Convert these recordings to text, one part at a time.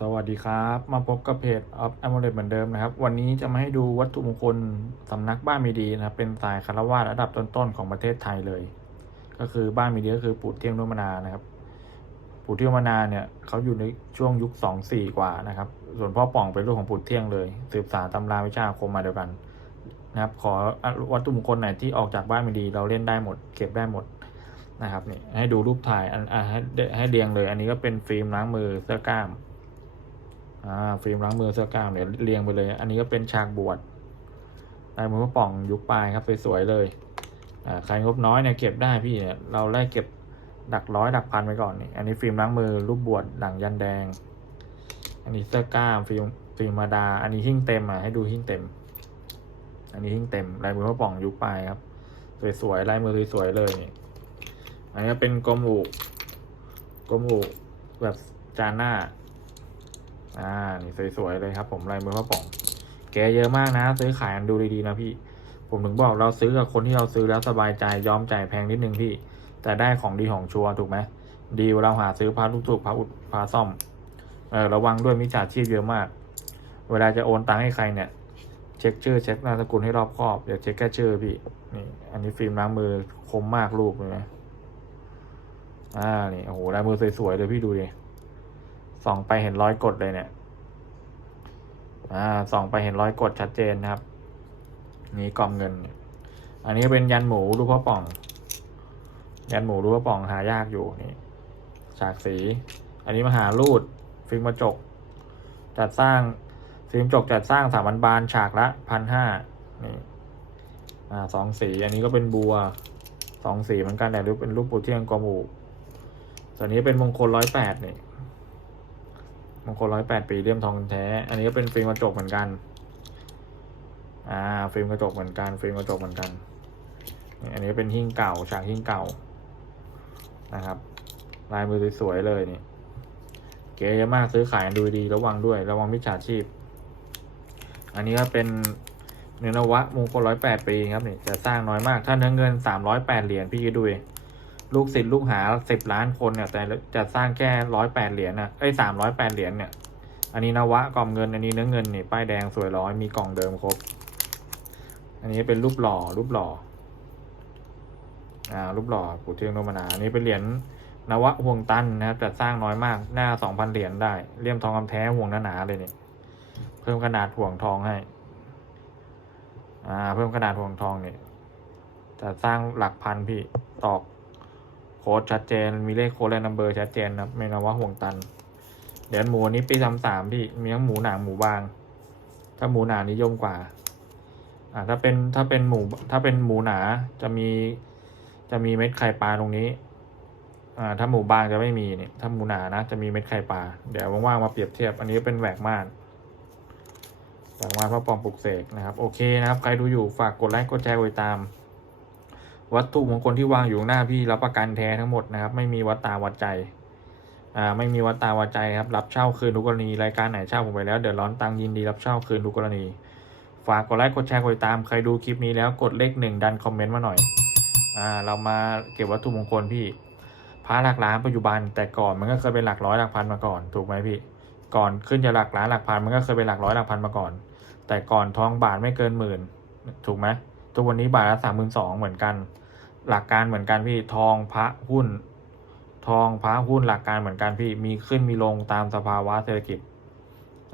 สวัสดีครับ มาพบกับเพจ of a m o l e t เหมือนเดิมนะครับ วันนี้จะมาให้ดูวัตถุมงคลสำนักบ้านมีดีนะครับ เป็นสายคารวาสระดับต้นๆของประเทศไทยเลย ก็คือบ้านมีดีก็คือปู่เที่ยงนุมนานะครับ ปู่เที่ยงนุมนาเนี่ยเขาอยู่ในช่วงยุคสองสี่กว่านะครับ ส่วนพ่อป่องเป็นลูกของปู่เที่ยงเลย สืบสานตำราวิชาคมมาเดียวกันนะครับ ขอวัตถุมงคลไหนที่ออกจากบ้านมีดี เราเล่นได้หมด เก็บได้หมดนะครับนี่ให้ดูรูปถ่ายอันให้ให้เรียงเลย อันนี้ก็เป็นฟิล์มล้างมือเสื้อกล้าม อ่าฟิล์มล้างมือเสื้อกล้ามเนี่ยเรียงไปเลย อันนี้ก็เป็นฉากบวชลายมือพระป่องยุคปลายครับสวยๆเลยอ่าใครงบน้อยเนี่ยเก็บได้พี่เนี่ยเราไล่เก็บดักร้อยดักพันไว้ก่อนนี่อันนี้ฟิล์มล้างมือรูปบวชหลังยันแดง อันนี้เสื้อกล้ามฟิล์มฟิล์มมาดา อันนี้หิ้งเต็มอะให้ดูหิ้งเต็ม อันนี้หิ้งเต็มลายมือพระป่องยุคปลายครับสวยๆลายมือสวยๆเลยอันนี้เป็นกลมอุกลมอุแบบจานหน้า อ่า นี่สวยๆเลยครับผมลายมือพระป่อง แกเยอะมากนะ ซื้อขายกันดูดีๆนะพี่ ผมถึงบอกเราซื้อกับคนที่เราซื้อแล้วสบายใจยอมจ่ายแพงนิดนึงพี่ แต่ได้ของดีของชัวร์ถูกไหมดีเราหาซื้อพาลูกถูกพาอุดพาซ่อมเออระวังด้วยมิจฉาชีพเยอะมาก เวลาจะโอนตังค์ให้ใครเนี่ย เช็คชื่อเช็คนามสกุลให้รอบคอบอย่าเช็คแค่ชื่อพี่นี่อันนี้ฟิล์มล้างมือคมมากรูปเลยไหมอ่านี่โอ้โหลายมือสวยๆเลยพี่ดูดิ ส่องไปเห็นรอยกดเลยเนี่ย อ่าส่องไปเห็นรอยกดชัดเจนนะครับ นี่กล่อมเงิน อันนี้เป็นยันหมูรูปพ่อป่อง ยันหมูรูปพ่อป่องหายากอยู่นี่ฉากสี อันนี้มหารูด ฟิล์มกระจก จัดสร้าง ฟิล์มจกจัดสร้างสามันบานฉากละพันห้านี่ อ่าสองสี อันนี้ก็เป็นบัวสองสีเหมือนกันแต่รูปเป็นรูปปูเที่ยงกอมูส่วนนี้เป็นมงคลร้อยแปดนี่ มงคลร้อยแปดปีเลี่ยมทองแท้ อันนี้ก็เป็นฟิล์มกระจกเหมือนกัน อ่า ฟิล์มกระจกเหมือนกัน ฟิล์มกระจกเหมือนกันนี่อันนี้เป็นหิ้งเก่า ฉากหิ้งเก่า นะครับ ลายมือสวยๆเลยนี่ เก๋เยอะมากซื้อขายดูดี ระวังด้วย ระวังมิจฉาชีพ อันนี้ก็เป็นเนื้อนวะมงคลร้อยแปดปีครับนี่จะสร้างน้อยมาก ถ้าเนื้อเงินสามร้อยแปดเหรียญพี่ก็ดูเอง ลูกศิษย์ลูกหาสิบล้านคนเนี่ยแต่จะสร้างแค่ร้อยแปดเหรียญนะเอ้สามร้อยแปดเหรียญเนี่ย อันนี้นวะกล่อมเงิน อันนี้เนื้อเงินนี่ป้ายแดงสวยร้อยมีกล่องเดิมครบ อันนี้เป็นรูปหล่อรูปหล่อ อ่า รูปหล่อปู่เทืองโนมนา อันนี้เป็นเหรียญนวะห่วงตันนะครับจัดสร้างน้อยมากหน้าสองพันเหรียญได้เลี่ยมทองคำแท้ห่วงหนาๆเลยนี่เพิ่มขนาดห่วงทองให้ อ่า เพิ่มขนาดห่วงทองเนี่ยจะสร้างหลักพันพี่ตอก ค้ดชัดเจน มีเลขโค้ดและนัมเบอร์ชัดเจนนะไม่นว่าห่วงตันเหรียญหมูนี้ปีสามสามพี่มีทั้งหมูหนาหมูบาง ถ้าหมูหนานิยมกว่า อ่าถ้าเป็นถ้าเป็นหมูถ้าเป็นหมูหนาจะมีจะมีเม็ดไข่ปลาตรงนี้อ่าถ้าหมูบางจะไม่มีเนี่ยถ้าหมูหนานะจะมีเม็ดไข่ปลาเดี๋ยวว่างๆมาเปรียบเทียบ อันนี้เป็นแหวกม่านแหวกม่านพระปอมปลุกเสกนะครับ โอเคนะครับ ใครดูอยู่ฝากกดไลค์กดแชร์กดติดตาม วัตถุมงคลที่วางอยู่หน้าพี่รับประกันแท้ทั้งหมดนะครับ ไม่มีวัดตาวัดใจอ่าไม่มีวัดตาวัดใจครับรับเช่าคืนทุกกรณีรายการไหนเช่าผมไปแล้วเดือดร้อนตังยินดีรับเช่าคืนทุกกรณี ฝากกดไลค์กดแชร์กดติดตามใครดูคลิปนี้แล้วกดเลขหนึ่งดันคอมเมนต์มาหน่อยอ่าเรามาเก็บวัตถุมงคลพี่พระหลักล้านปัจจุบันแต่ก่อนมันก็เคยเป็นหลักร้อยหลักพันมาก่อนถูกไหมพี่ก่อนขึ้นจะหลักล้านหลักพันมันก็เคยเป็นหลักร้อยหลักพันมาก่อน แต่ก่อนทองบาทไม่เกินหมื่นถูกไหม ทุกวันนี้บาทละสามหมื่นสองเหมือนกัน หลักการเหมือนกันพี่ทองพระหุ้น ทองพระหุ้นหลักการเหมือนกันพี่มีขึ้นมีลงตามสภาวะเศรษฐกิจ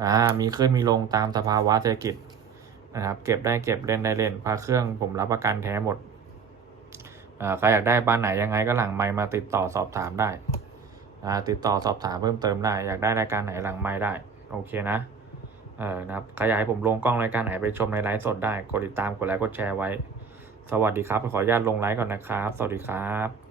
อ่ามีขึ้นมีลงตามสภาวะเศรษฐกิจนะครับ เก็บได้เก็บเล่นได้เล่นพระเครื่องผมรับประกันแท้หมดอ่าใครอยากได้บ้านไหนยังไงก็หลังไมค์มาติดต่อสอบถามได้อ่าติดต่อสอบถามเพิ่มเติมได้ อยากได้รายการไหนหลังไมค์ได้ โอเคนะ เออนะครับใครอยากให้ผมลงกล้องรายการไหนไปชมในไลฟ์สดได้ กดติดตาม กดไลค์ กดแชร์ไว้ สวัสดีครับ ขออนุญาตลงไลฟ์ก่อนนะครับ สวัสดีครับ